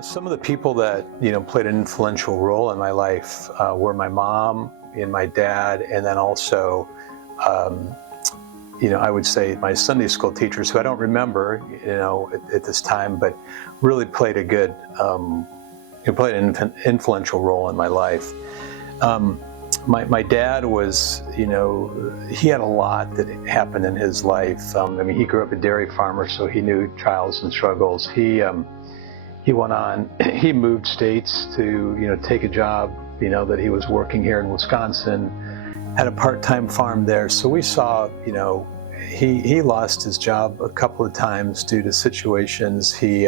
Some of the people that played an influential role in my life were my mom and my dad, and then also, I would say my Sunday school teachers, who I don't remember, at this time, but really played played an influential role in my life. My dad was, he had a lot that happened in his life. He grew up a dairy farmer, so he knew trials and struggles. He went on, he moved states to, take a job, that he was working here in Wisconsin, had a part-time farm there. So we saw, he lost his job a couple of times due to situations. We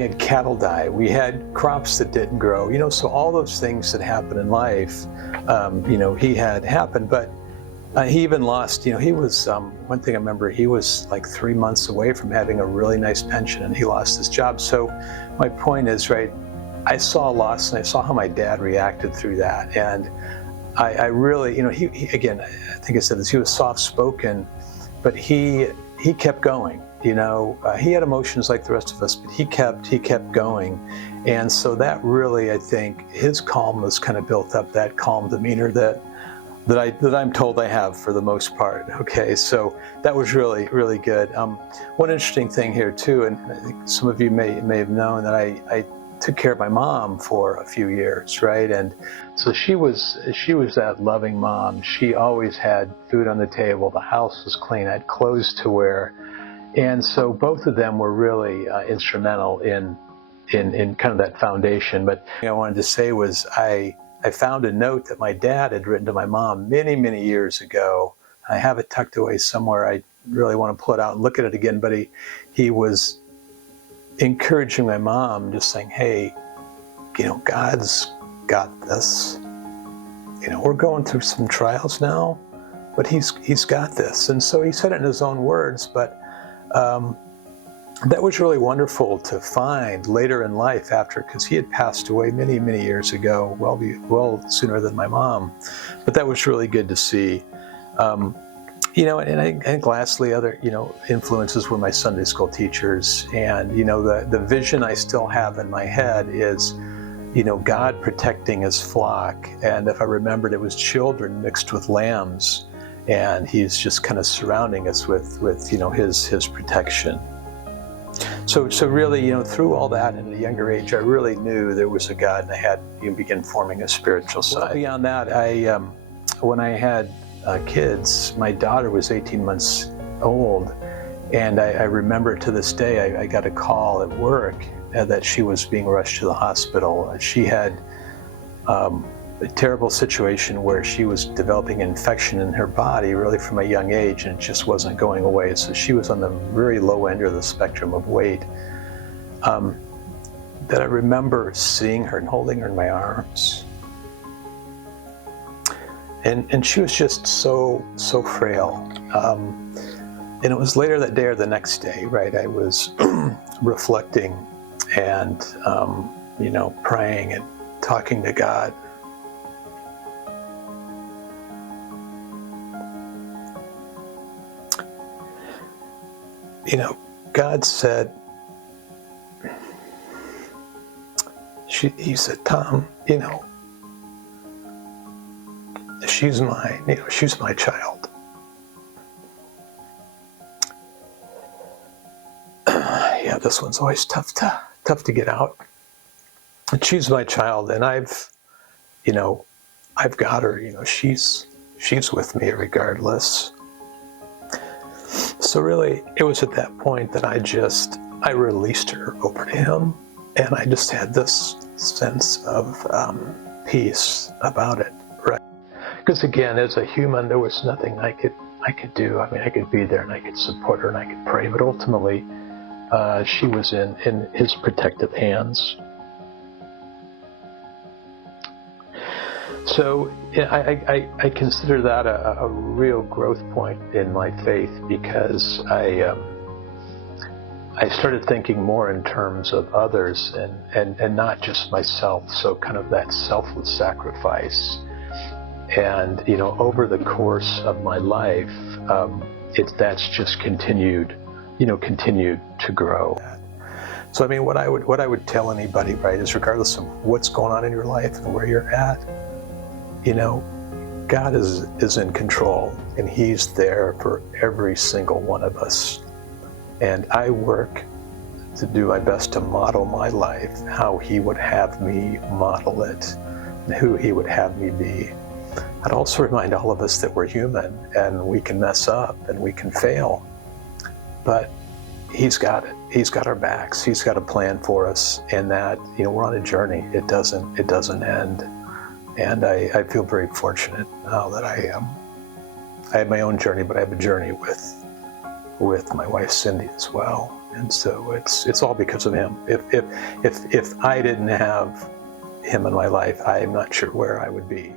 had cattle die, we had crops that didn't grow, so all those things that happen in life, he had happened. But he even lost, he was, one thing I remember, he was like 3 months away from having a really nice pension, and he lost his job. So my point is, right, I saw loss, and I saw how my dad reacted through that. And I really, he again, I think I said this, he was soft-spoken, but he kept going. He had emotions like the rest of us, but he kept going. And so that really, I think, his calmness kind of built up that calm demeanor that I'm told I have for the most part. Okay, so that was really, really good. One interesting thing here too, and I think some of you may have known that I took care of my mom for a few years, right? And so she was that loving mom. She always had food on the table, the house was clean, I had clothes to wear. And so both of them were really instrumental in kind of that foundation. But the thing I wanted to say was I found a note that my dad had written to my mom many, many years ago. I have it tucked away somewhere. I really want to pull it out and look at it again. But he was encouraging my mom, just saying, hey, God's got this. We're going through some trials now, but he's got this. And so he said it in his own words, but that was really wonderful to find later in life because he had passed away many, many years ago, well sooner than my mom. But that was really good to see. And I think lastly, other, influences were my Sunday school teachers. And, the vision I still have in my head is, God protecting his flock. And if I remembered, it was children mixed with lambs. And he's just kind of surrounding us with his protection. So really, through all that at a younger age, I really knew there was a God, and I had began forming a spiritual side. Well, beyond that, when I had kids, my daughter was 18 months old, and I remember to this day, I got a call at work that she was being rushed to the hospital. She had a terrible situation where she was developing an infection in her body really from a young age, and it just wasn't going away. So she was on the very low end of the spectrum of weight. That I remember seeing her and holding her in my arms. And she was just so frail. And it was later that day or the next day, right, I was reflecting and, praying and talking to God. God said, he said, Tom, she's mine, she's my child. Yeah, this one's always tough to get out. And she's my child, and I've got her, she's with me regardless. So really, it was at that point that I released her over to him, and I just had this sense of peace about it, right? Because again, as a human, there was nothing I could do. I could be there and I could support her and I could pray, but ultimately, she was in his protective hands. So I consider that a real growth point in my faith, because I started thinking more in terms of others and not just myself. So kind of that selfless sacrifice. And over the course of my life, that's just continued to grow. So I mean, what I would tell anybody, right, is regardless of what's going on in your life and where you're at, you know, God is in control, and He's there for every single one of us. And I work to do my best to model my life how He would have me model it, and who He would have me be. I'd also remind all of us that we're human and we can mess up and we can fail, but He's got it. He's got our backs. He's got a plan for us, and that, you know, we're on a journey. It doesn't end. And I feel very fortunate now that I have my own journey, but I have a journey with my wife Cindy as well. And so it's all because of Him. If I didn't have Him in my life, I'm not sure where I would be.